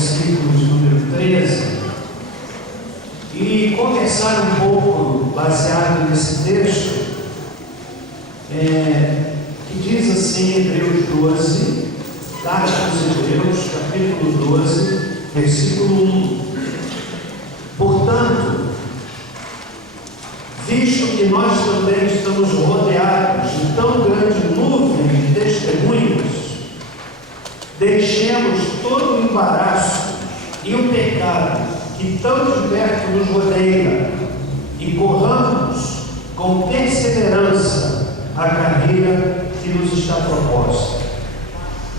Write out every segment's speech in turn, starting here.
versículo de número 13, e conversar um pouco baseado nesse texto, que diz assim, Hebreus 12, carta aos Hebreus, capítulo 12, versículo 1. Portanto, visto que nós também estamos rodeados de tão grande nuvem de testemunhas, deixemos todo o embaraço e o pecado que tão de perto nos rodeia e corramos com perseverança a carreira que nos está proposta,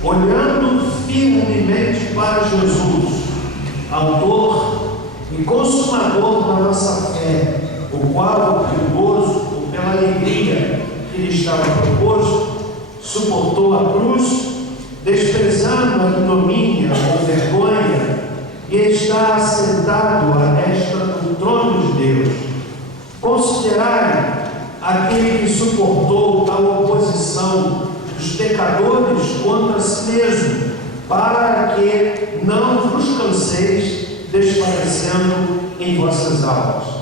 olhando firmemente para Jesus, autor e consumador da nossa fé, o qual, perigoso pela alegria que lhe estava proposto, suportou a cruz, desprezando a ignomínia ou vergonha, e está assentado à destra do trono de Deus. Considerai aquele que suportou tal oposição dos pecadores contra si mesmo, para que não vos canseis desfalecendo em vossas almas.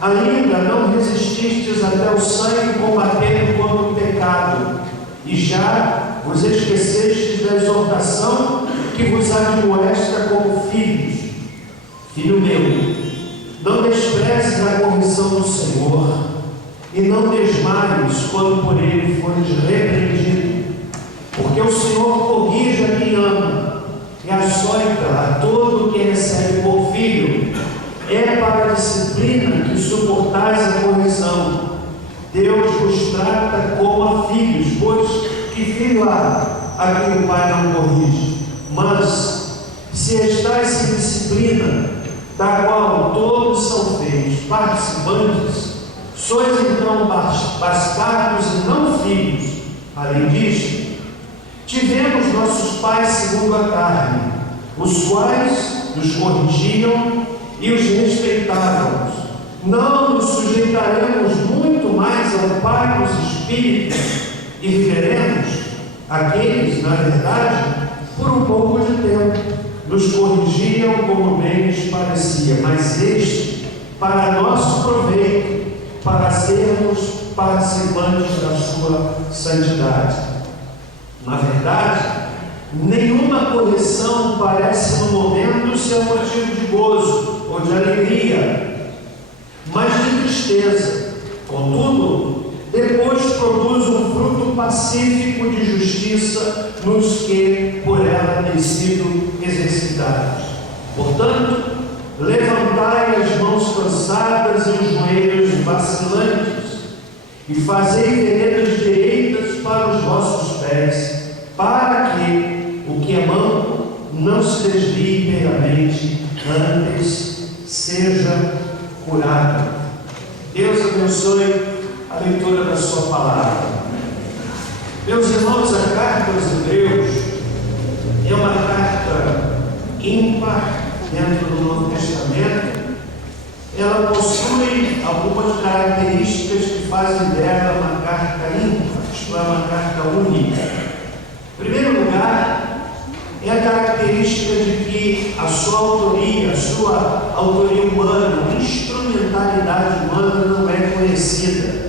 Ainda não resististes até o sangue combatendo contra o pecado, e já vos esquecestes da exortação que vos admoesta como filhos. Filho meu, não desprezes a correção do Senhor, e não desmaies quando por ele fores repreendido, porque o Senhor corrige a quem ama, e açoita a todo o que recebe por filho. É para a disciplina que suportais a correção. Deus vos trata como a filhos, pois que filho há a quem o Pai não corrige? Mas, se estáis sem disciplina, da qual todos são feitos participantes, sois então bastardos e não filhos. Além disto, tivemos nossos pais segundo a carne, os quais nos corrigiam e os respeitávamos. Não nos sujeitaremos muito mais ao Pai dos Espíritos e viveremos? Aqueles, na verdade, por um pouco de tempo, nos corrigiam como bem lhes parecia, mas este, para nosso proveito, para sermos participantes da sua santidade. Na verdade, nenhuma correção parece no momento ser motivo de gozo ou de alegria, mas de tristeza. Contudo, depois produz um fruto pacífico de justiça nos que por ela têm sido exercitados. Portanto, levantai as mãos cansadas e os joelhos vacilantes, e fazei veredas direitas para os vossos pés, para que o que é manco não se desvie inteiramente, antes seja curado. Deus abençoe a leitura da sua palavra. Meus irmãos, a carta aos Hebreus é uma carta ímpar dentro do Novo Testamento. Ela possui algumas características que fazem dela uma carta ímpar, isto é, uma carta única. Em primeiro lugar, é a característica de que a sua autoria humana, a instrumentalidade humana não é conhecida.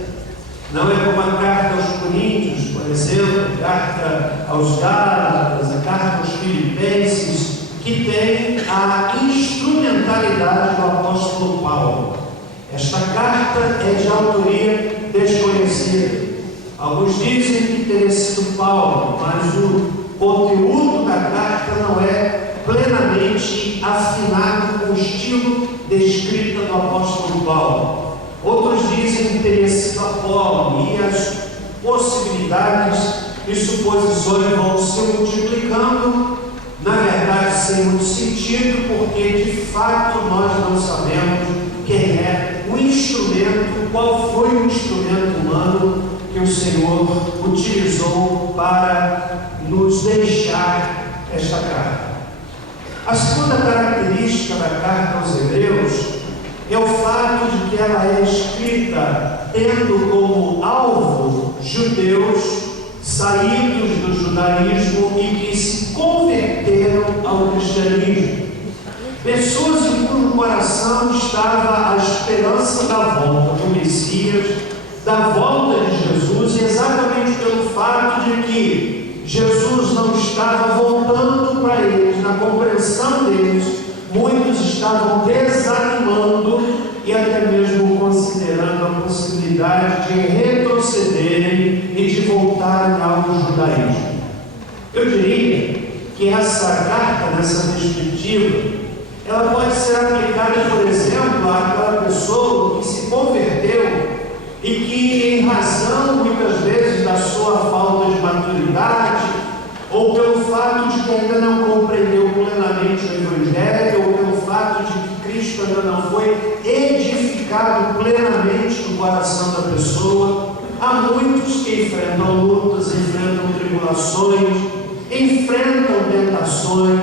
Não é como a carta aos Coríntios, por exemplo, a carta aos Gálatas, a carta aos Filipenses, que tem a instrumentalidade do apóstolo Paulo. Esta carta é de autoria desconhecida. Alguns dizem que teria sido Paulo, mas o conteúdo da carta não é plenamente afinado com o estilo descrito do apóstolo Paulo. Outros dizem que teria sido Apolo, e as possibilidades e suposições vão se multiplicando, na verdade sem muito sentido, porque de fato nós não sabemos quem é o instrumento, qual foi o instrumento humano que o Senhor utilizou para nos deixar esta carta. A segunda característica da carta aos Hebreus é o fato de que ela é escrita tendo como alvo judeus saídos do judaísmo e que se converteram ao cristianismo. Pessoas em cujo coração estava a esperança da volta do Messias, da volta de Jesus, exatamente pelo fato de que Jesus não estava voltando para eles. Na compreensão deles, muitos estavam desanimando e até mesmo considerando a possibilidade de retrocederem e de voltarem ao judaísmo. Eu diria que essa carta, nessa perspectiva, ela pode ser aplicada, por exemplo, àquela pessoa que se converteu e que, em razão, muitas vezes, da sua falta de maturidade, ou pelo fato de que ainda não compreendeu plenamente o Evangelho, ou pelo fato de que Cristo ainda não foi edificado plenamente no coração da pessoa, há muitos que enfrentam lutas, enfrentam tribulações, enfrentam tentações,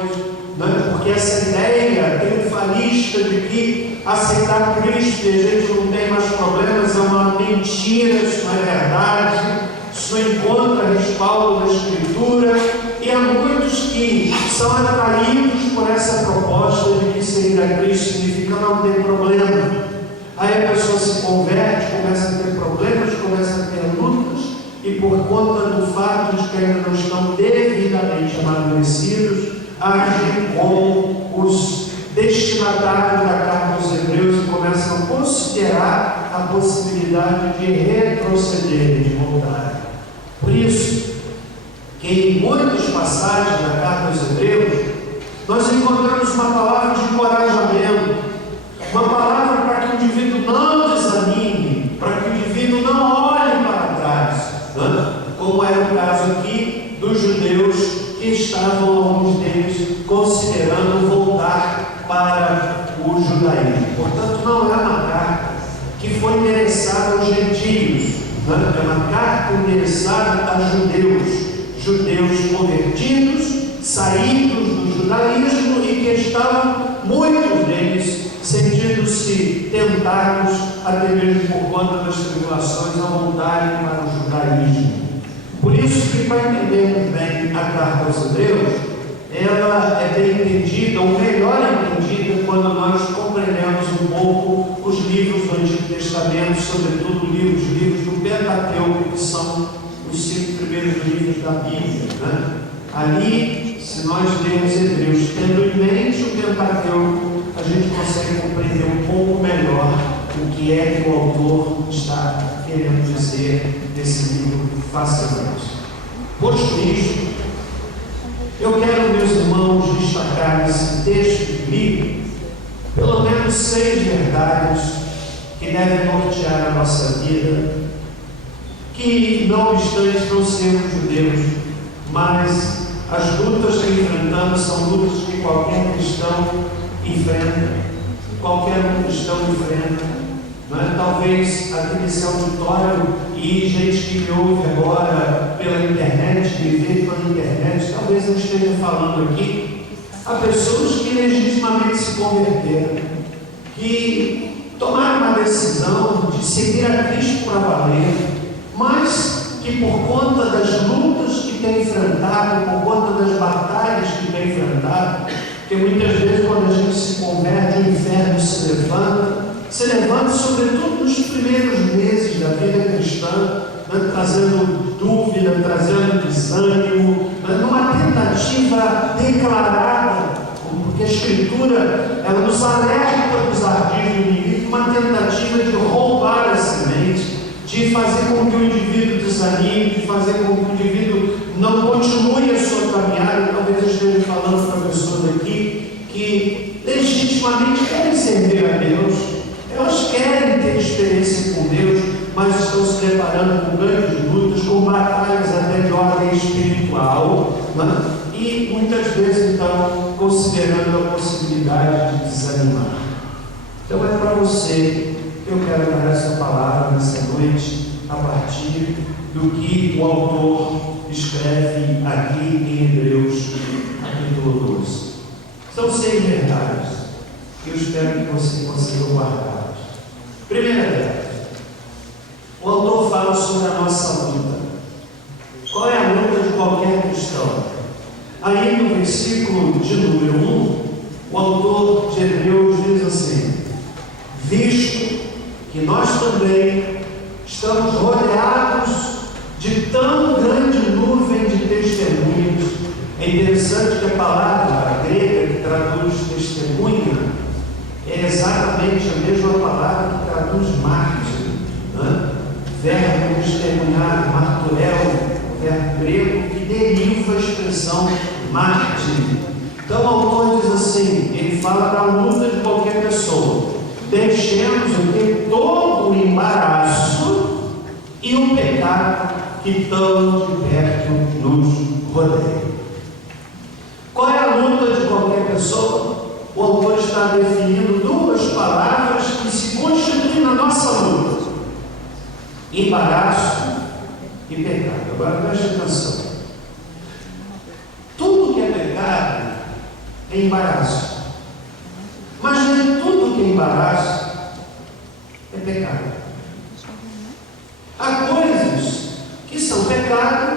porque essa ideia triunfalista de que aceitar Cristo e a gente não tem mais problemas é uma mentira, isso não é verdade, isso não encontra respaldo na Escritura, e há muitos que são atraídos por essa proposta de que seguir a Cristo significa não ter problema. Aí a pessoa se converte, começa a ter problemas, começa a ter lutas, e por conta do fato de que ainda não estão devidamente amadurecidos, agem como os destinatários da carta aos Hebreus e começam a considerar a possibilidade de retroceder, de voltar. Por isso, que em muitas passagens da carta aos Hebreus, nós encontramos uma palavra de encorajamento, uma palavra para que o indivíduo não desanime, para que o indivíduo não olhe para trás, como era o caso aqui dos judeus que estavam, alguns deles, considerando voltar para o judaísmo. Portanto, não é uma carta que foi endereçada aos gentios, é uma carta endereçada a judeus convertidos, saídos do judaísmo e que estavam, muitos deles, sentindo-se tentados, até mesmo por conta das tribulações, a voltarem para o judaísmo. Por isso que, para entendermos bem a carta aos Hebreus, ela é bem entendida, ou melhor entendida, quando nós compreendemos um pouco os livros do Antigo Testamento, sobretudo os livros do Pentateuco, que são os 5 primeiros livros da Bíblia. Ali, se nós lermos Hebreus tendo em mente o Pentateuco, a gente consegue compreender um pouco melhor o que é que o autor está querendo dizer nesse livro fascinante. Posto isto, eu quero, meus irmãos, destacar nesse texto de livro pelo menos 6 verdades que devem nortear a nossa vida, que, não obstante não sermos judeus, mas as lutas que enfrentamos são lutas que qualquer cristão enfrenta, qualquer cristão enfrenta. Talvez aqui nesse auditório e gente que me ouve agora pela internet, me vê pela internet, talvez eu esteja falando aqui a pessoas que legitimamente se converteram, que tomaram uma decisão de seguir a Cristo para valer, mas que por conta das lutas que tem enfrentado, por conta das batalhas que tem enfrentado, porque muitas vezes quando a gente se converte, o inferno se levanta sobretudo nos primeiros meses da vida cristã, trazendo dúvida, trazendo desânimo, numa tentativa declarada, porque a Escritura ela nos alerta dos ardis do inimigo, uma tentativa de roubar a semente, de fazer com que o indivíduo desanime, de fazer com que o indivíduo não continue a sua caminhada. Talvez eu esteja falando para pessoas aqui que legitimamente querem servir a Deus, elas querem ter experiência com Deus, mas estão se deparando com grandes lutas, com batalhas até de ordem espiritual, e muitas vezes então considerando a possibilidade de desanimar. Então é para você que eu quero dar essa palavra nessa noite, a partir do que o autor escreve aqui em Hebreus, capítulo 12. São 6 verdades que eu espero que você consiga guardar. Primeira verdade, o autor fala sobre a nossa luta. Qual é a luta de qualquer cristão? Aí no versículo de número 1, o autor de Hebreus diz assim: visto que nós também estamos rodeados de tão grande nuvem de testemunhas. É interessante que a palavra grega que traduz testemunha é exatamente a mesma palavra que traduz mártir, né? Verbo testemunhar, marturel, verbo grego que deriva a expressão mártir. Então o autor diz assim, ele fala da luta de qualquer pessoa. Deixemos todo o embaraço e o pecado que tão de perto nos rodeia. Qual é a luta de qualquer pessoa? O autor está definindo duas palavras que se constituem na nossa luta: embaraço e pecado. Agora preste atenção. Tudo que é pecado é embaraço, mas nem tudo que é embaraço é pecado. Há coisas que são pecado,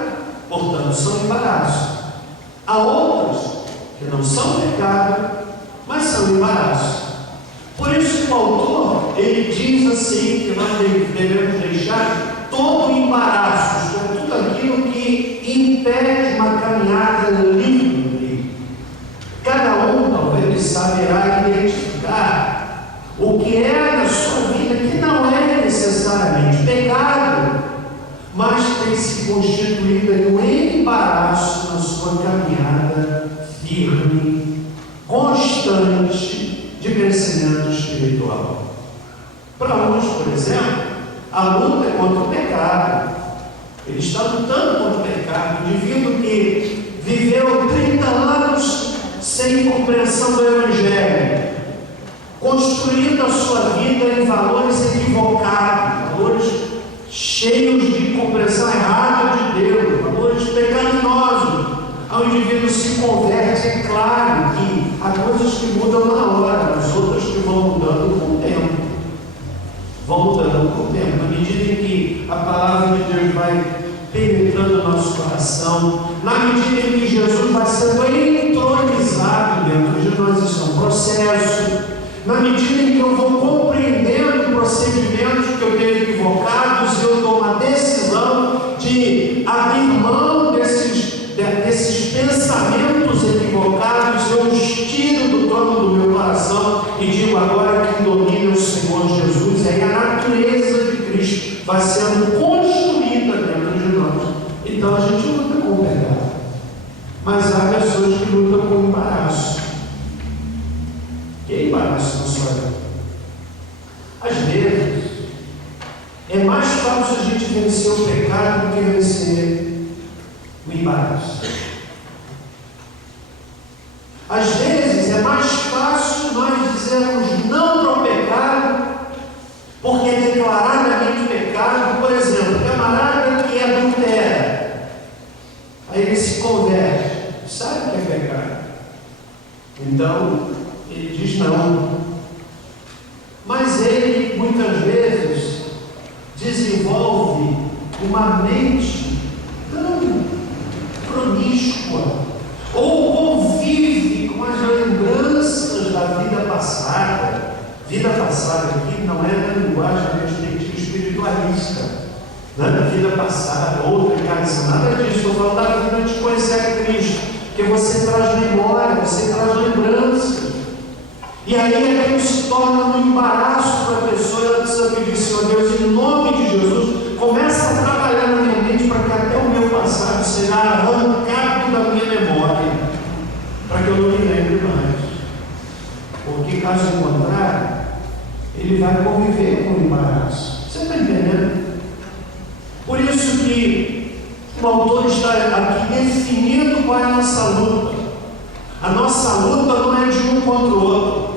portanto são embaraço. Há outras que não são pecado, mas são embaraço. Por isso o autor, ele diz assim, que nós devemos deixar todo o embaraço, isto é, tudo aquilo que impede uma caminhada livre. Cada um, talvez, saberá identificar o que é na sua vida que não é necessariamente pecado, mas tem se constituído em um embaraço na sua caminhada firme, constante de crescimento espiritual. Para uns, por exemplo, a luta é contra o pecado. Ele está lutando contra o pecado, o indivíduo que viveu 30 anos sem compreensão do Evangelho, construindo a sua vida em valores equivocados, valores cheios de compreensão errada de Deus, valores pecaminosos. Ao indivíduo se converte, é claro que há coisas que mudam na hora, mas outras que vão mudando com o tempo. Vão mudando com o tempo, na medida em que a palavra de Deus vai penetrando o nosso coração, na medida em que Jesus vai sendo entronizado dentro de nós. Isso é um processo. Na medida em que eu vou compreendendo procedimentos que eu tenho equivocados, eu dou uma decisão de abrir mão desses pensamentos equivocados, eu os tiro do trono do meu coração e digo: agora quem domina é o Senhor Jesus. E aí a natureza de Cristo vai sendo construída dentro de nós. Então a gente luta com o pecado, mas há pessoas que lutam com o embaraço. Que é embaraço na sua vida? Às vezes é mais fácil a gente vencer o pecado do que vencer o embaraço. Às vezes é mais fácil nós dizermos não para o pecado, porque é declaradamente pecado. Por exemplo, camarada que adultera, aí ele se converte, sabe que é pecado, então ele diz não. Mas ele muitas vezes desenvolve uma mente tão promíscua, ou convive com as lembranças da vida passada. Vida passada aqui não é na linguagem espiritualista, né? Vida passada, outra encarnação, nada disso. Estou falando da vida de conhecer a Cristo, porque você traz memória, você traz lembrança. E aí aquilo se torna um embaraço para a pessoa. Ela precisa pedir: Senhor Deus, em nome de Jesus, começa a trabalhar na minha mente para que até o meu passado seja arrancado da minha memória, para que eu não me lembre mais. Porque caso contrário, ele vai conviver com o embaraço. Você está entendendo? Por isso que o autor está aqui definindo qual é a nossa luta. A nossa luta não é de um contra o outro.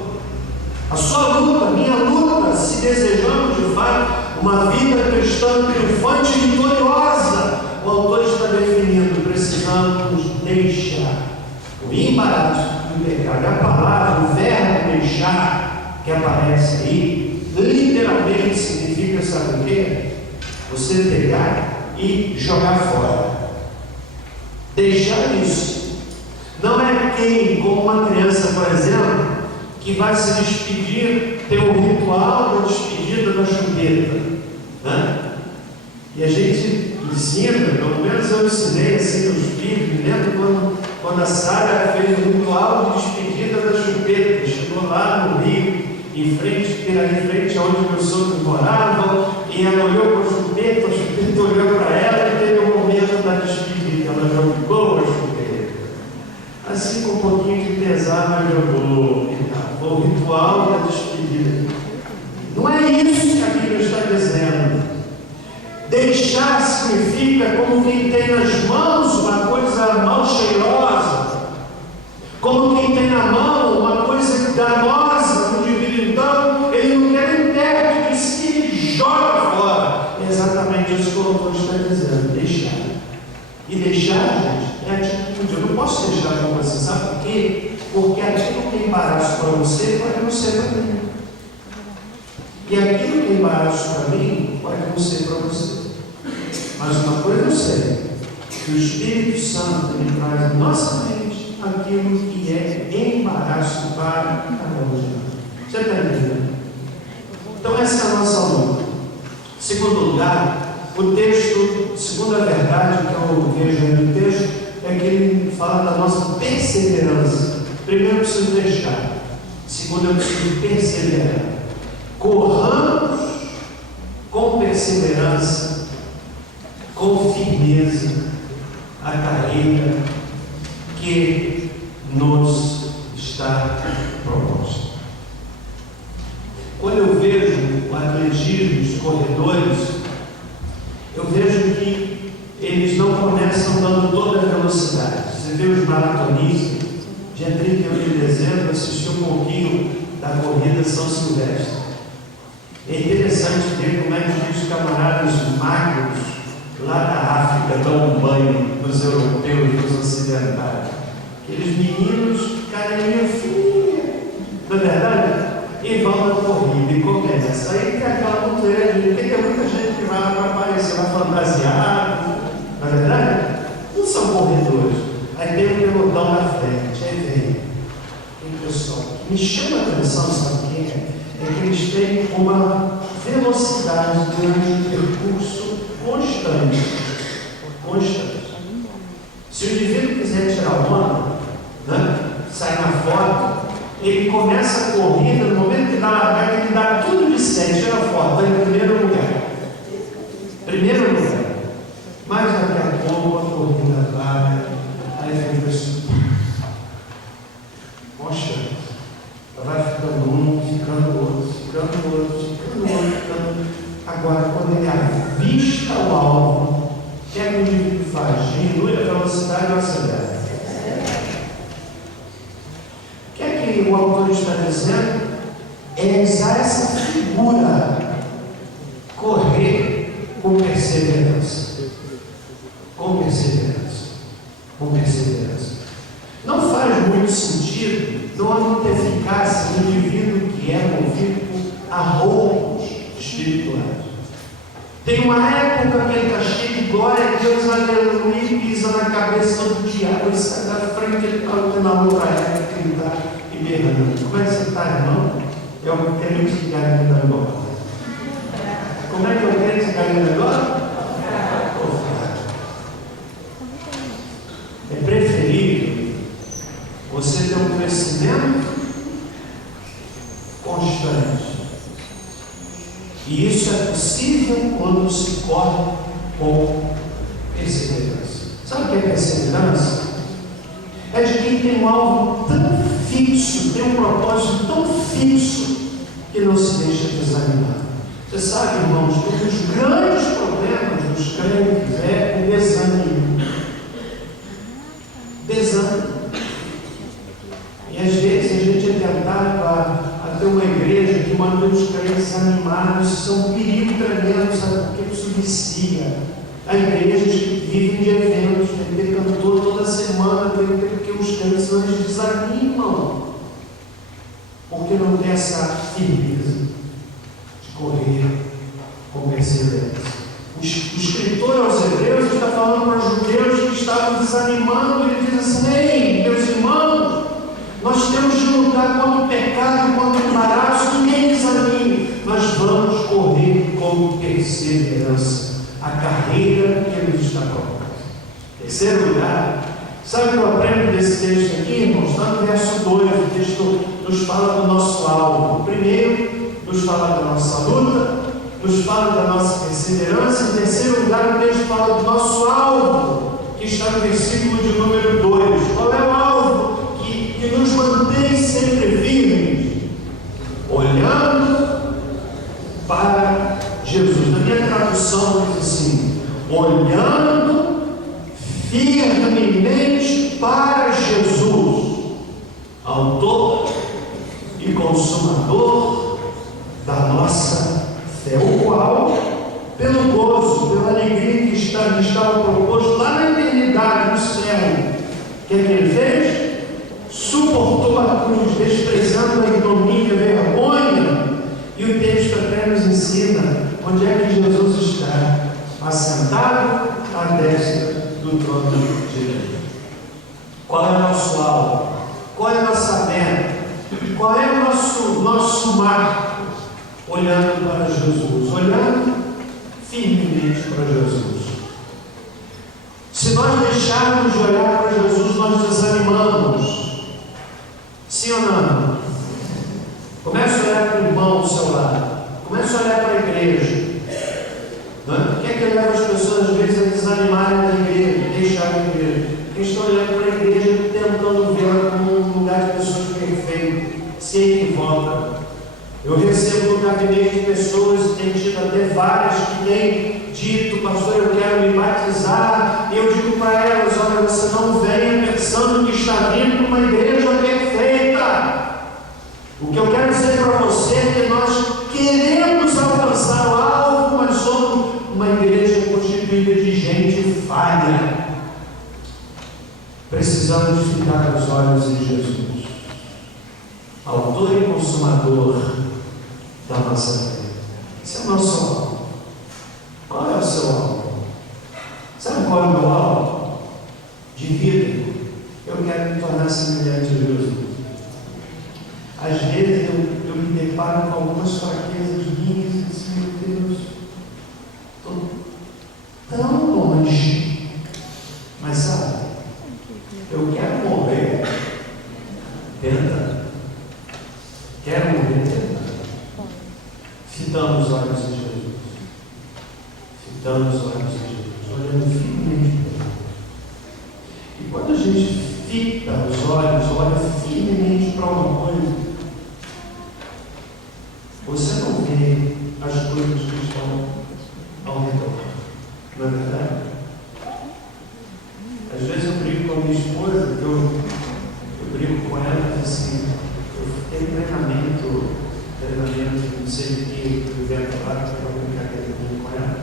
A sua luta, a minha luta, se desejamos de fato uma vida cristã triunfante e vitoriosa, o autor está definindo: precisamos deixar o embaraço do pecado. E a palavra, o verbo deixar, que aparece aí, literalmente significa, sabe o quê? Você pegar e jogar fora. Deixar isso. que vai se despedir, tem o ritual da despedida da chupeta, né? E a gente ensina, pelo menos eu ensinei assim aos filhos, me lembro quando a Sara fez o ritual de despedida da chupeta, chegou lá no Rio, em frente aonde meus sogros moravam, e ela olhou para a chupeta olhou para ela e teve o momento da despedida, ela jogou a chupeta. Assim com um pouquinho de pesar, mas jogou. Foi o ritual da despedida. Não é isso que a Bíblia está dizendo. Deixar significa como quem tem nas mãos uma coisa mal cheirosa, como quem tem na mão uma coisa danosa no indivíduo. Então, ele não quer nem perto de si, ele joga fora. É exatamente isso que o autor está dizendo: deixar. E deixar, gente, é atitude. Eu não posso deixar com você, sabe por quê? Porque aquilo que é embaraço para você pode não ser para mim. E aquilo que é embaraço para mim pode não ser para você. Mas uma coisa eu sei, que o Espírito Santo ele traz em nossa mente aquilo que é embaraço para cada um de nós. Você está entendendo? Então essa é a nossa luta. Segundo lugar, o texto, segunda verdade que eu vejo aí no texto, é que ele fala da nossa perseverança. Primeiro eu preciso deixar. Segundo eu preciso perseverar. Corramos com perseverança, com firmeza, a carreira que nos está proposta. Quando eu vejo o atletismo, os corredores, eu vejo que eles não começam dando toda a velocidade. Você vê os maratonistas, dia 31 de dezembro, assisti um pouquinho da corrida São Silvestre. É interessante ver como é que os camaradas magros lá da África dão um banho nos europeus, nos ocidentais. Aqueles meninos, carinha fria, não é verdade? E vão na corrida e começa. Aí tem aquela montanha, tem muita gente que vai lá para aparecer lá fantasiado, não é verdade? Não são corredores. Aí tem um pelotão na frente, aí vem. E pessoal, me chama a atenção, sabe o que é? É que eles têm uma velocidade durante o percurso constante. Se o indivíduo quiser tirar onda, né, sai na foto, ele começa a corrida, no momento que dá a largada, ele dá tudo de 100, tira a foto, está em primeiro lugar. Mas daqui a pouco a corrida vai, aí vem o pessoal. Poxa, vai ficando um, ficando outro. Agora, quando ele avista o alvo, o que é que o indivíduo faz? Diminui a velocidade ou acelera? O que é que o autor está dizendo? É usar essa figura, correr com perseverança. Não faz muito sentido, não há muita eficácia no indivíduo que é movido por arroubos espirituais. Tem uma época que ele está cheio de glória a Deus, aleluia, e pisa na cabeça do diabo, ele sai da frente, ele está na outra época que ele está liberando. Como é que você está, irmão? É o crente que ganha agora. Como é que é o crente que ganha agora? É preferível você ter um crescimento constante. E isso é possível quando se corre com perseverança. Sabe o que é perseverança? É de quem tem um alvo tão fixo, tem um propósito tão fixo, que não se deixa desanimar. Você sabe, irmãos, que um dos grandes problemas dos crentes é o desânimo. E às vezes a gente é tentado a ter uma igreja que mantém os crentes animados. Isso é um perigo tremendo, sabe? Porque isso vicia. Há igrejas que vivem de eventos, tem que ter cantor toda semana, porque os crentes não desanimam, porque não tem essa firmeza de correr com perseverança. O escritor aos Hebreus está falando para os judeus que estavam desanimando. Ele diz assim: ei, meus irmãos, nós temos de lutar lutar contra o pecado, contra o embaraço, ninguém desanime. Nós vamos correr com perseverança a carreira que Ele nos está colocando. Terceiro lugar, sabe o que eu aprendo desse texto aqui, irmãos? Está no verso 2, o texto nos fala do nosso alvo. Primeiro, nos fala da nossa luta, nos fala da nossa perseverança. Em terceiro lugar, o texto fala do nosso alvo, que está no versículo de número 2. Qual é o alvo que nos mantém sempre firmes? Olhando para Jesus. Na minha tradução diz assim: olhando firmemente para Jesus, autor e consumador da nossa fé, o qual, pelo gozo, pela alegria que estava proposto lá na eternidade, no céu, o que ele fez? Suportou a cruz, desprezando a ignomínia, a vergonha. E o texto até nos ensina onde é que Jesus está, assentado à destra do trono de Deus. Qual é o nosso alvo? Qual é a nossa meta? Qual é o nosso marco? Olhando para Jesus, olhando firmemente para Jesus. Se nós deixarmos de olhar para Jesus, nós desanimamos. Sim ou não? Comece a olhar para o irmão ao seu lado. Comece a olhar para a igreja. O que é que leva as pessoas às vezes a desanimarem da igreja, deixar a igreja? Porque estão olhando para a igreja tentando vê-la como um lugar de pessoas perfeitas, se equivoca. Eu recebo no gabinete de pessoas, e tenho tido até várias que têm dito: pastor, eu quero me batizar. E eu digo para elas: olha, você não venha pensando que está vindo para uma igreja perfeita. O que eu quero dizer para você é que nós queremos alcançar o alvo, mas somos uma igreja constituída de gente falha. Precisamos ficar os olhos em Jesus, autor e consumador da nossa fé. Esse é o nosso alvo. Qual é o seu alvo? Sabe qual é o meu alvo? De vida. Eu quero me tornar semelhante a Jesus. Às vezes eu me deparo com algumas fraquezas minhas e digo: meu Deus, estou tão longe. Mas sabe, eu quero morrer tentando. Quero morrer tentando. Fitamos os olhos em Jesus. Fitamos os olhos em Jesus, olhando firmemente para Ele. E quando a gente fita os olhos, olha firmemente para uma coisa, você não vê as coisas que estão ao redor. Não é verdade? Às vezes eu brigo com a minha esposa, eu brigo com ela e digo assim: eu tenho treinamento, não sei o que, eu vier para lá, para brincadeira com ela.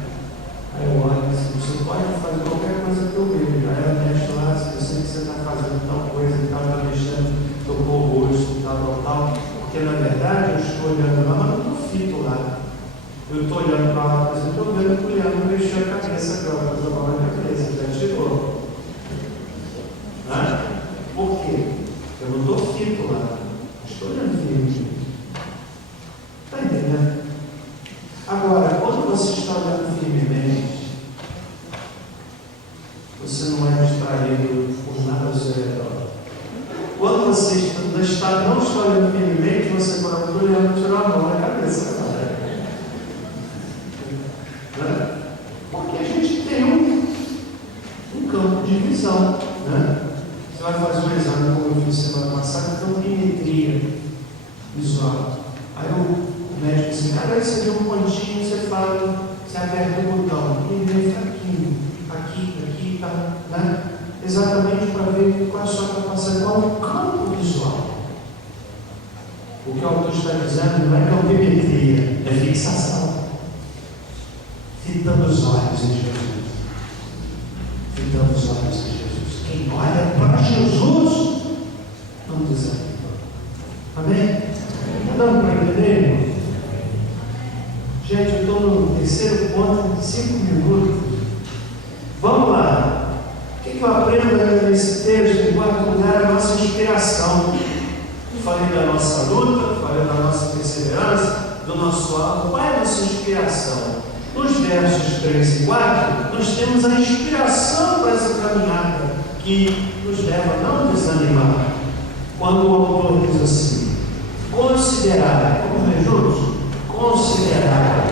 Aí eu olho e digo assim: você pode fazer qualquer coisa que eu vejo. Aí ela mexe lá: se eu sei que você está fazendo tal coisa e tal, está deixando teu rosto, tal. Porque na verdade eu estou olhando lá, mas não estou fito lá. Eu estou olhando para lá, mas eu estou vendo que o Leandro mexeu a cabeça agora, faz a mão na cabeça, já tirou. Por quê? Eu não estou fito lá, estou olhando firme. Está entendendo? Agora, quando você está olhando firmemente, você não é distraído por nada ao seu redor. Quando você não está olhando firmemente, você fala: estou olhando, tirou a mão na cabeça. Porque a gente tem um campo de visão. Você vai fazer um exame, como eu fiz semana passada, então biometria visual. Aí o médico diz assim: cada vez que você vê um pontinho, você fala, você aperta o botão, e vem fraquinho, aqui, tá, exatamente para ver qual é a sua capacidade, qual é o campo visual. O que o autor está dizendo não é campimetria, é fixação. Fitando os olhos em Jesus. Fitando os olhos em Jesus. Quem olha para Jesus não desanima. Amém? Está dando para entender, irmão? Gente, eu estou no terceiro ponto de 5 minutos. Vamos lá. O que eu aprendo nesse texto? Em quarto lugar, a nossa inspiração. falei da nossa luta, falei da nossa perseverança, do nosso alvo. Qual é a nossa inspiração? Nos versos 3 e 4, nós temos a inspiração para essa caminhada que nos leva a não desanimar. Quando o autor diz assim: considerai, vamos ler juntos? Considerai,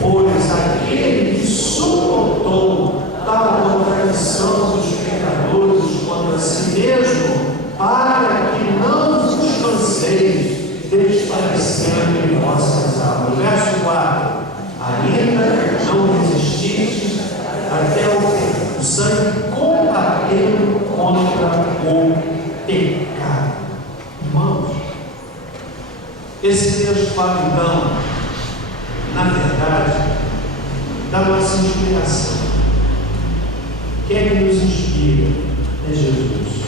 pois aquele que suportou tal contradição dos pecadores contra si mesmo, para que não vos canseis desfalecendo em vossas almas. Verso 4: ainda não resististes até o sangue combatendo contra o pecado. Irmãos, esse texto fala então, na verdade, da nossa inspiração. Quem é que nos inspira? É Jesus.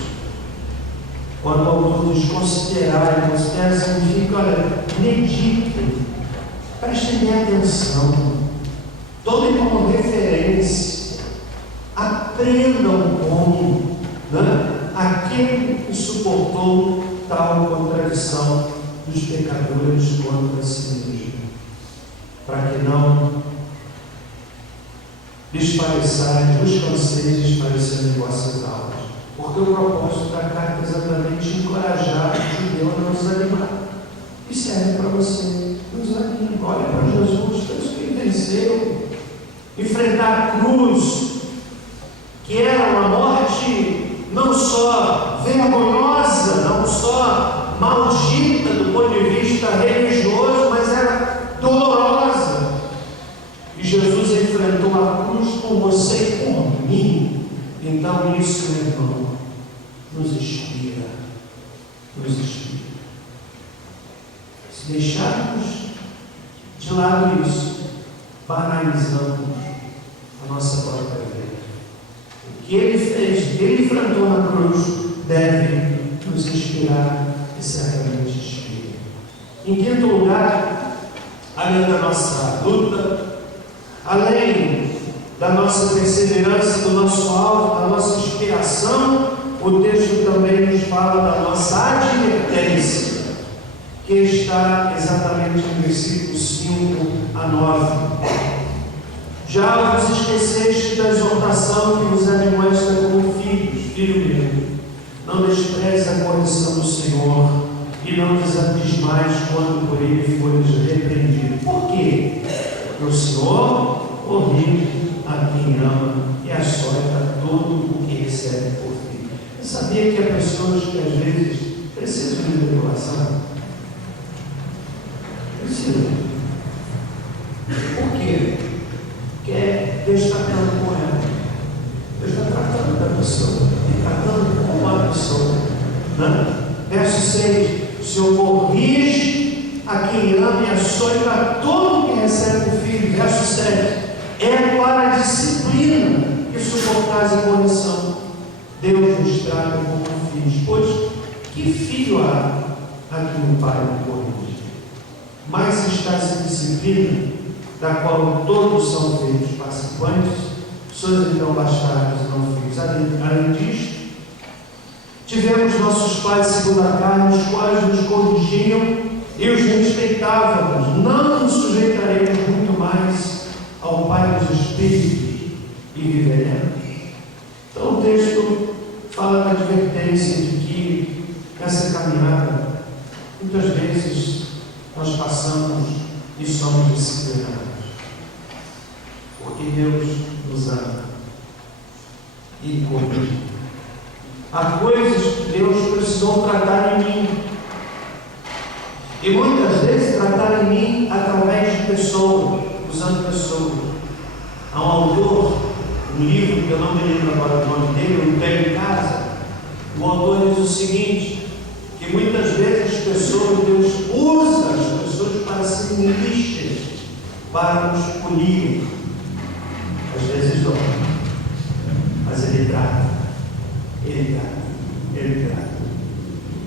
Quando o autor diz considerar, considera significa, olha, meditem, prestem bem atenção, tomem como referência, aprendam como, né? Aquele que suportou tal contradição dos pecadores contra si mesmo, para que não desfaleçais, vos canseis desfalecendo em vossas almas. Porque o propósito da carta é exatamente encorajar o judeu a não desanimar. E serve para você. Não desanime, olha para Jesus, foi isso que ele venceu. Enfrentar a cruz, que era uma morte não só vergonhosa, não só maldita do ponto de vista religioso, mas era dolorosa. E Jesus enfrentou a cruz por você e por mim. Então isso, meu irmão, nos inspira. Nos inspira. Se deixarmos de lado isso, banalizamos a nossa própria vida. O que ele fez, ele enfrentou na cruz, deve nos inspirar e certamente inspira. Em quinto lugar, além da nossa luta, além da nossa perseverança, do nosso alvo, da nossa inspiração, o texto também nos fala da nossa advertência, que está exatamente no versículo 5 a 9. Já vos esqueceste da exortação que vos admoesta como filhos, filho meu, não despreze a correção do Senhor e não desatismais quando por ele fores repreendido. Por quê? Porque o Senhor corrige a quem ama e açoita todo o que recebe por filho. Eu sabia que há pessoas que às vezes precisam de regulação? Precisam. Por quê? Porque Deus está tratando com ela. Deus está tratando da pessoa. E tratando com uma pessoa. Né? Verso 6. O Senhor corrige a quem ama e açoita todo o que recebe por filho. Verso 7. É para a disciplina que suportais a correção. Deus nos trata como filhos. Pois que filho há a quem o Pai não corrige? Mas se estás em disciplina, da qual todos são feitos participantes, sois então bastardos e não filhos. Além disto, tivemos nossos pais segundo a carne, os quais nos corrigiam e os respeitávamos. Não nos sujeitaremos muito mais ao Pai dos Espíritos e viveremos. Então o texto fala da advertência de que nessa caminhada, muitas vezes nós passamos e somos disciplinados. Porque Deus nos ama e corrige. Há coisas que Deus precisou tratar em mim. E muitas vezes tratar em mim através de pessoas, usando pessoas. Há um autor, um livro que eu não me lembro agora o nome dele, eu não tenho em casa. O autor diz o seguinte, que muitas vezes as pessoas, Deus usa as pessoas para serem lixas, para nos punir. Às vezes não, mas Ele trata, Ele trata, Ele trata.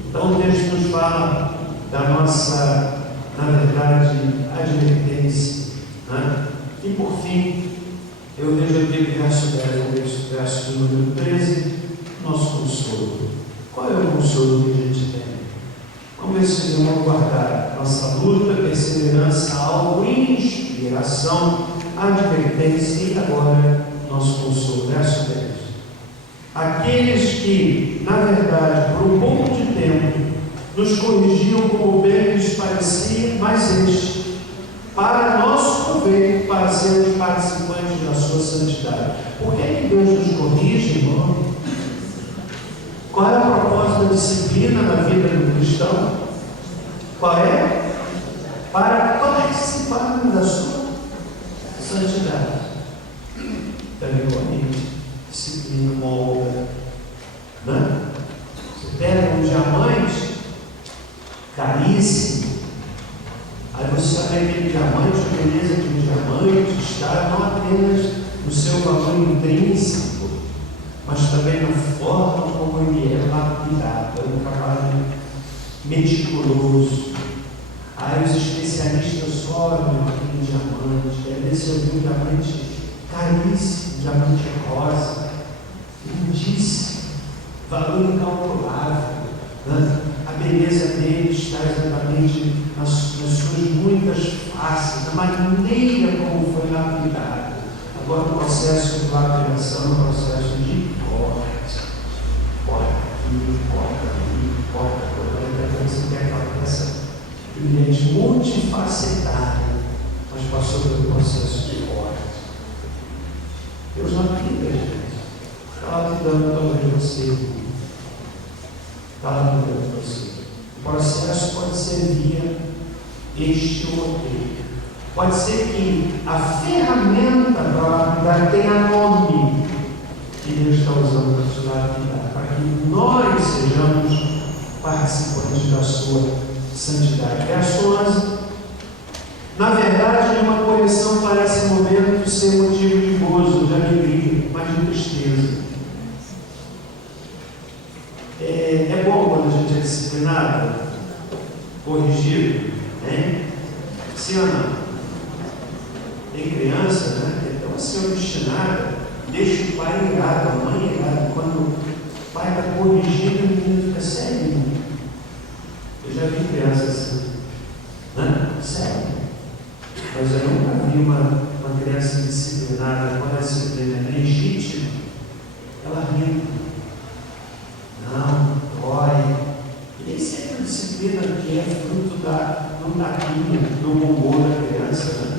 Então o texto nos fala da nossa, na verdade, advertência, né? E por fim, eu vejo aqui o verso 10, o verso de número 13, nosso consolo. Qual é o consolo que a gente tem? Vamos aqueles que, na verdade, por um pouco de tempo, nos corrigiam como bem lhes parecia, mas este, para nosso proveito, para sermos participantes da sua santidade. Por que Deus nos corrige, irmão? Qual é o propósito da disciplina na vida do cristão? Qual é? Para participar da sua santidade. Também corrige, disciplina, molda, né? Você pega um diamante caríssimo, aí você sabe aquele diamante, a beleza de um diamante está não apenas no seu valor intrínseco, mas também na forma como ele é lapidado, é um trabalho meticuloso. Aí os especialistas olham aquele diamante, deve ser um diamante caríssimo, diamante rosa, lindíssimo, valor incalculável, né? A beleza dele está exatamente nas suas muitas faces, na maneira como foi lapidado. Agora o processo de lapidação é um processo de corte. Corta aqui, corta ali, corta ali. Então você tem aquela peça brilhante, multifacetada, mas passou pelo processo de corte. Deus lapida, gente. Está lapidando talvez você. Está lapidando você. O processo pode ser via este ou aquele. Pode ser que a ferramenta para lapidar tenha nome que Deus está usando para nos lapidar, para que nós sejamos participantes da sua santidade. Verso 11. Na verdade, nenhuma correção parece no momento ser motivo de gozo, de alegria, mas de tristeza. É bom quando a gente é disciplinado, corrigido, né? Sim ou não? Tem criança, né? Que é tão assim obstinada, deixa o pai irado, a mãe irada. Quando o pai está corrigindo, o menino fica sério. Eu já vi criança assim, né? Sério. Mas eu nunca vi uma criança disciplinada, quando a disciplina é legítima, ela ri. Não, dói. E nem sempre a disciplina que é fruto não da rinha, do humor da criança, né?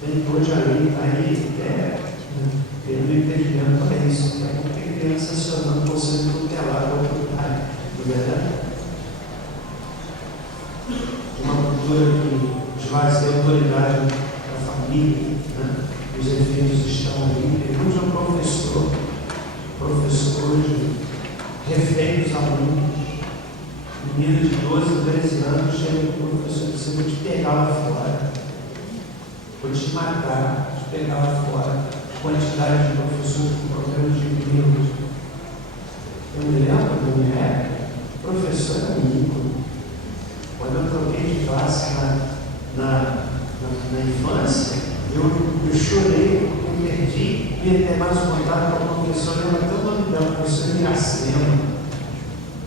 Tem hoje ali, está aí, tendo entendimento para isso, né? Porque a criança acionando você tutelado ao pai, não é verdade? Uma cultura que esvazia a autoridade da família, né? Os efeitos estão ali. Temos um professor hoje, refém dos alunos, menino de 12, 13 anos, chega para o professor e diz: vou te pegar lá fora, vou te matar, vou te pegar lá fora. Quantidade de professores com problemas de livros. Eu me lembro da minha época, professor era amigo. Quando eu troquei de classe na infância, eu chorei, porque eu perdi, ia ter mais contato com a professora, eu até o nome dela, professora Iracema.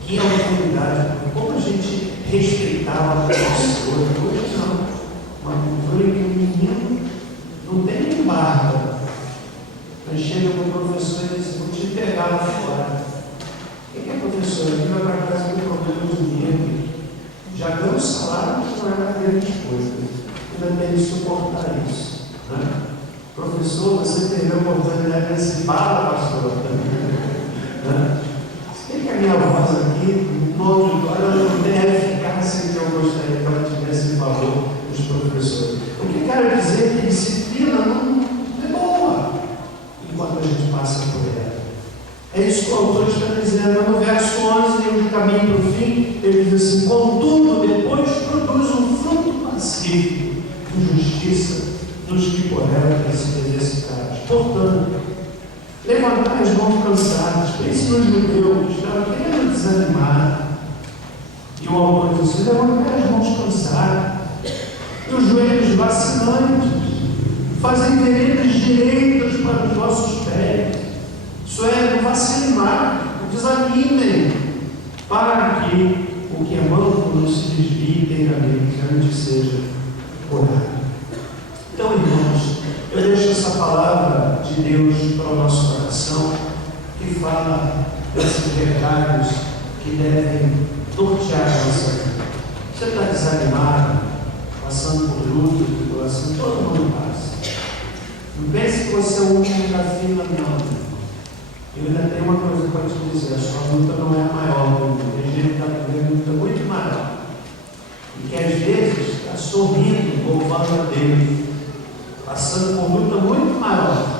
Que autoridade, como a gente respeitava a professora. Hoje não. Uma cultura em que o menino não tem nem barba. Aí chega para o professor e diz: vou te pegar lá fora. O que é professor? Ele vai para casa com problema de dinheiro. Já ganhou o salário, que não é grande coisa. Ainda tem que suportar isso. Né? Professor, você teve a oportunidade de se falar, pastor. Né? Sei que a minha voz aqui, no auditório, não deve ficar assim que eu gostaria que ela tivesse valor dos professores. O que quero dizer é que disciplina não é boa enquanto a gente passa por ela. É isso que o autor está dizendo no verso 11, e o caminho para o fim. Ele diz assim: contudo, depois produz um fruto pacífico de justiça nos que por ela têm sido exercitados. Portanto, levantar as mãos cansadas, pense nos judeus que estavam querendo desanimar. E o autor diz: levantar as mãos cansadas, e os joelhos vacilantes, fazem veredas direitas para os vossos pés. Isso é, não vacilem mais, não desanimem, para que o que é manco não se desvie inteiramente, antes seja curado. Então, irmãos, eu deixo essa palavra de Deus para o nosso coração, que faz fala dessas verdades que devem nortear a nossa vida. Você está desanimado, passando por luta, tribulação, todo mundo passa. Não pense que você é o último da fila, não. Eu ainda tenho uma coisa para te dizer: a sua luta não é a maior. Tem gente que está vivendo luta muito maior. E que às vezes está sorrindo, louvando a Deus, passando por luta muito maior.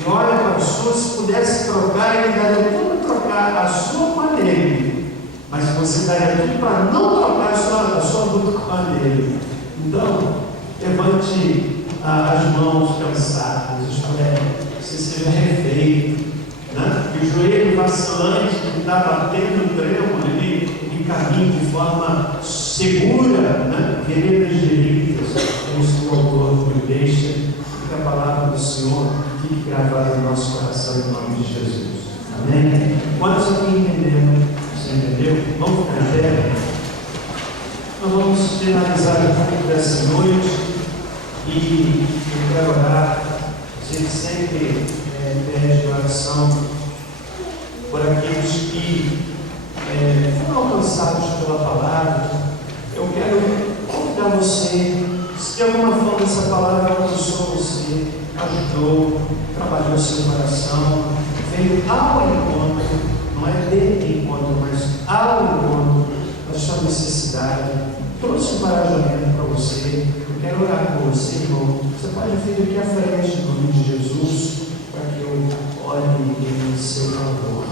E olha para a sua, se pudesse trocar, ele daria tudo para trocar a sua com a dele. Mas você daria tudo para não trocar a sua luta com a dele. Então, levante as mãos cansadas, isto é, você seja refeito, né? E o joelho vacilante que está batendo trêmulo, ele caminha de forma segura, né? Veredas direitas, como o autor nos deixa, que a palavra do Senhor fique gravada no nosso coração em nome de Jesus. Amém? Quantos aqui entenderam? Você entendeu? Vamos ficar em pé. Nós vamos finalizar o culto dessa noite e eu quero orar. A gente sempre pede oração por aqueles que foram alcançados pela palavra. Eu quero convidar você, se de alguma forma essa palavra alcançou você, ajudou, trabalhou o seu coração, veio ao encontro, não é de encontro, mas ao encontro da sua necessidade, trouxe um encorajamento para você. Eu quero orar por você, irmão. Você pode vir aqui à frente, em nome de Jesus, para que eu ore em seu favor.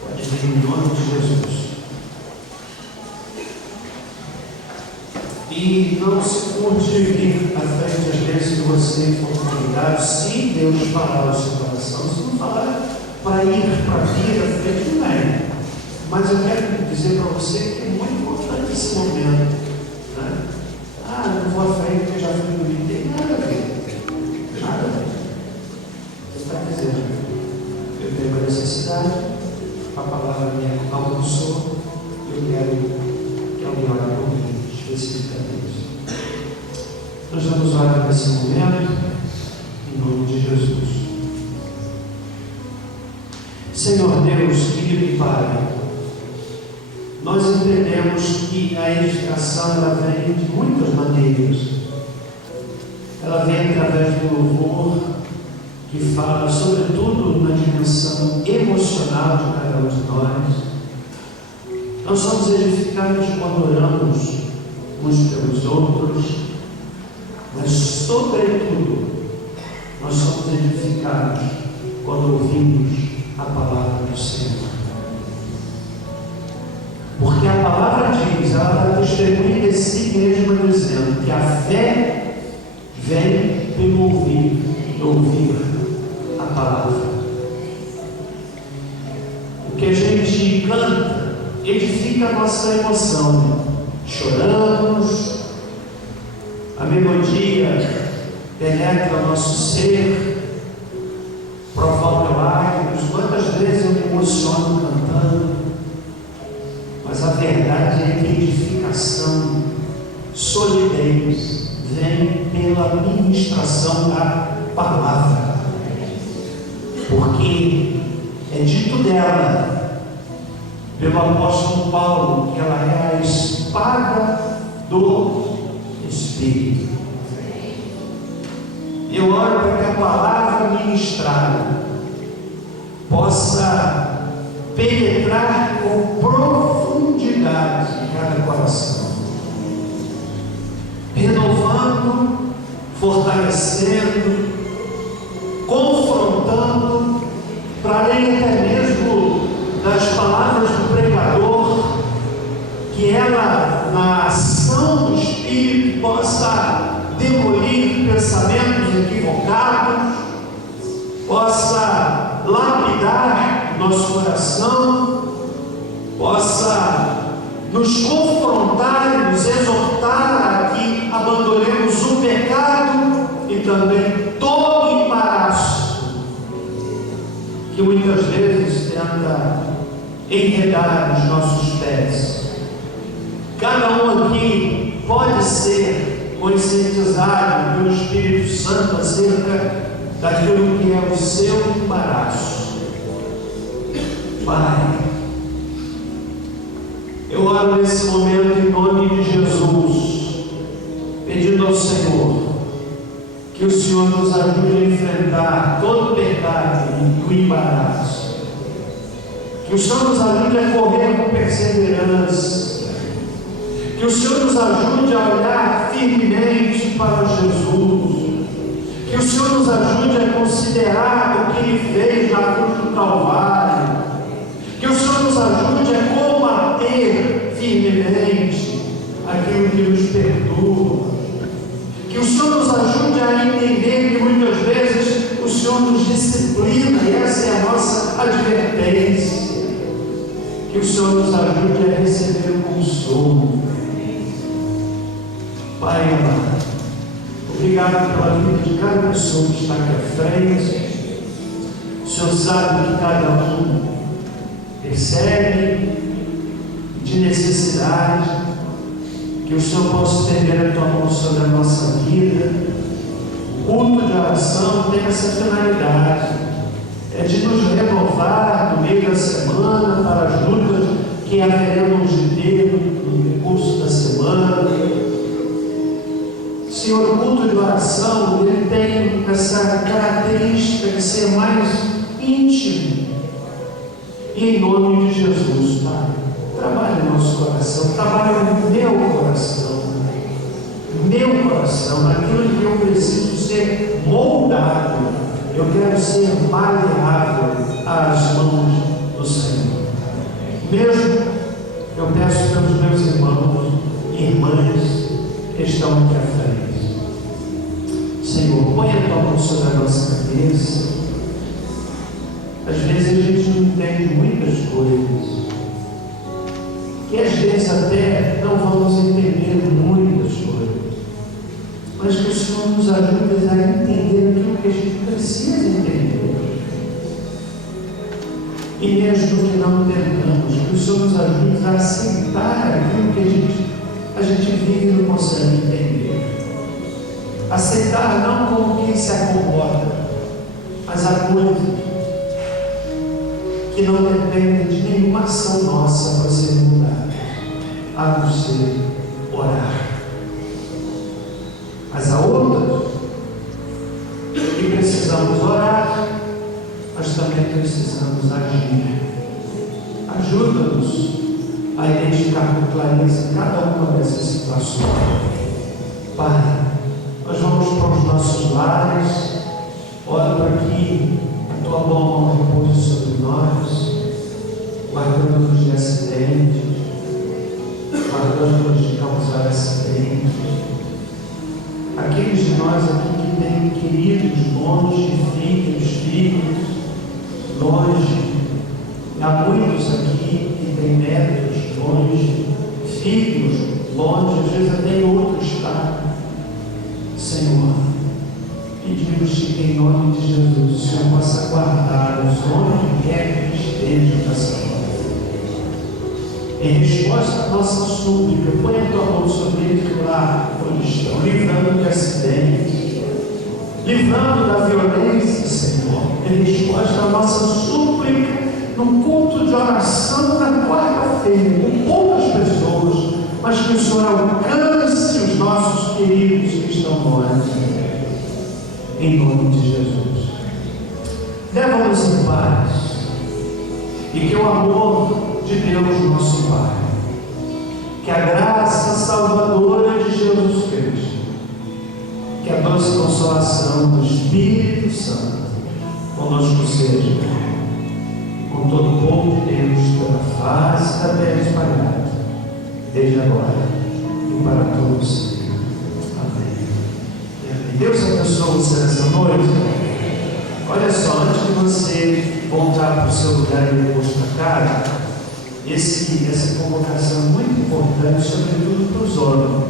Pode vir em nome de Jesus. E não se furte de vir à frente às vezes que você for convidado, se Deus falar o seu coração. Se não falar para ir, para vir à frente, não é. Mas eu quero dizer para você que é muito importante esse momento, né? Eu não vou à frente porque já fui no livro. Tem nada a ver. Nada a ver. Você está dizendo, eu tenho uma necessidade, a palavra me alcançou, eu quero que alguém ore por mim, especificamente. Nós vamos orar nesse momento, em nome de Jesus. Senhor Deus, querido e Pai, nós entendemos que a edificação ela vem de muitas maneiras. Ela vem através do louvor, que fala sobretudo na dimensão emocional de cada um de nós. Nós somos edificados quando oramos uns pelos outros, mas sobretudo nós somos edificados quando ouvimos a palavra do Senhor. Porque a palavra diz, ela dá testemunho de si mesma, dizendo que a fé vem pelo ouvir a palavra. O que a gente canta edifica a nossa emoção. Choramos, a melodia penetra o nosso ser, provoca lágrimas. Quantas vezes eu me emociono cantando? Mas a verdade é que a edificação, solidez, vem pela ministração da palavra. Porque é dito dela, pelo apóstolo Paulo, que ela é a espada do Espírito. Eu oro para que a palavra ministrada possa penetrar com profundidade em cada coração, renovando, fortalecendo, confrontando, para além até mesmo das palavras do pregador, que ela, na ação do Espírito, possa demolir pensamentos equivocados, possa lapidar nosso coração, possa nos confrontar e nos exortar a que abandonemos o pecado e também todo embaraço que muitas vezes tenta enredar os nossos pés. Cada um aqui pode ser conscientizado pelo Espírito Santo acerca daquilo que é o seu embaraço. Pai, eu oro nesse momento em nome de Jesus, pedindo ao Senhor que o Senhor nos ajude a enfrentar todo o pecado e o embaraço, que o Senhor nos ajude a correr com perseverança, que o Senhor nos ajude a olhar firmemente para Jesus, que o Senhor nos ajude a considerar o que Ele fez na cruz do Calvário, que o Senhor nos ajude a combater firmemente aquilo que nos perturba, que o Senhor nos ajude a entender que muitas vezes o Senhor nos disciplina e essa é a nossa advertência, que o Senhor nos ajude a receber o consolo. Pai amado, obrigado pela vida de cada pessoa que está aqui à frente. O Senhor sabe que cada um percebe de necessidade, que o Senhor possa estender a tua mão sobre a nossa vida. O culto de oração tem essa finalidade, é de nos renovar no meio da semana para as lutas que haveremos de ter no curso da semana. Senhor, o culto de oração, ele tem essa característica de ser mais íntimo. E em nome de Jesus, Pai, trabalhe no nosso coração, trabalhe no meu coração, naquilo que eu preciso ser moldado. Eu quero ser maleável às mãos do Senhor. Mesmo eu peço pelos meus irmãos e irmãs que estão aqui à frente. Senhor, põe a tua mão sobre a nossa cabeça. Às vezes a gente não entende muitas coisas, que às vezes até não vamos entender muitas coisas, mas que o Senhor nos ajude a entender aquilo que a gente precisa entender. E mesmo que não entendamos, que o Senhor nos ajude a aceitar aquilo que a gente vive e não consegue entender. Aceitar não como quem se acomoda, mas a coisa que não depende de nenhuma ação nossa para ser mudada, a não ser orar. Mas há outras que precisamos orar, mas também precisamos agir. Ajuda-nos a identificar com clareza cada uma dessas situações. Pai, nós vamos para os nossos lares, ora para que a tua mão repouse sobre nós, guardando-nos de acidentes, guardando-nos de causar acidentes. Aqueles de nós aqui que têm queridos longe, filhos, longe, há muitos aqui que têm netos longe, filhos longe, às vezes até em outro estado. Senhor, pedimos-te que em nome de Jesus o Senhor possa guardar-nos onde quer que estejam nessa hora. Em resposta à nossa súplica, põe a tua mão sobre eles lá onde estão, livrando de acidentes, livrando da violência, Senhor. Em resposta à nossa súplica, no culto de oração na quarta-feira, com poucas pessoas, mas que o Senhor alcance os nossos queridos que estão longe. Em nome de Jesus. Leva-nos em paz e que o amor de Deus, nosso Pai, que a graça salvadora de Jesus Cristo, que a doce consolação do Espírito Santo conosco seja, com todo o povo de Deus, pela face da terra espalhada, desde agora e para todos. Deus abençoe você nessa noite. Olha só, antes de você voltar para o seu lugar e depois para casa, essa convocação é muito importante, sobretudo para os homens.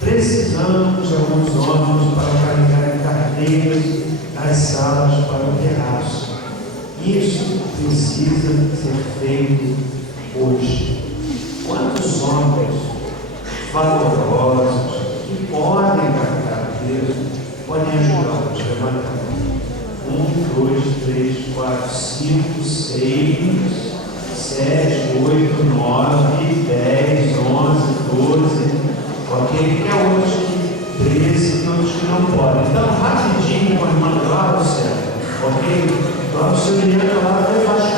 Precisamos de alguns homens para carregar carteiras das salas para o terraço. Isso precisa ser feito hoje. Quantos homens valorosos que podem carregar, podem ajudar os levantar. 1, 2, 3, 4, 5, 6, 7, 8, 9, 10, 11, 12. Ok? Tem outros que 13 e outros que não podem. Então, rapidinho com a irmã Cláudia, ok? Cláudia, você orienta lá, vai